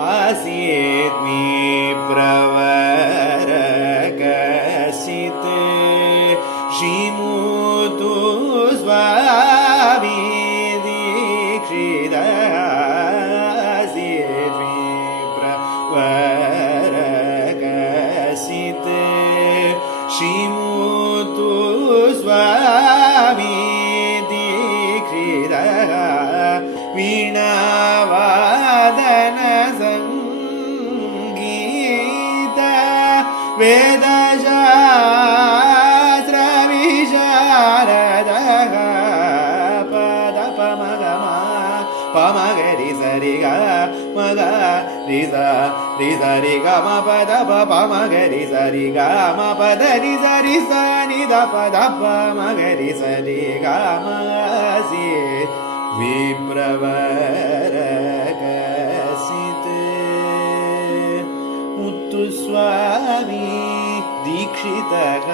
आसीत् विप्रवरकसित् श्रीमुतु स्वामी दीक्षितः आसीत् विप्रवरकसित् श्रीमुतु स्वामी दीक्षितः वीणावादन संगीत वेदशास्त्र विशारदः पद पमगमा पमगरि सरि ग मग रि स रि ग म पद पमगरि सरि ग म पद रि स नि द पद पमगरि सरि ग म सि विप्रवरकसित् मुत्तुस्वामी दीक्षितः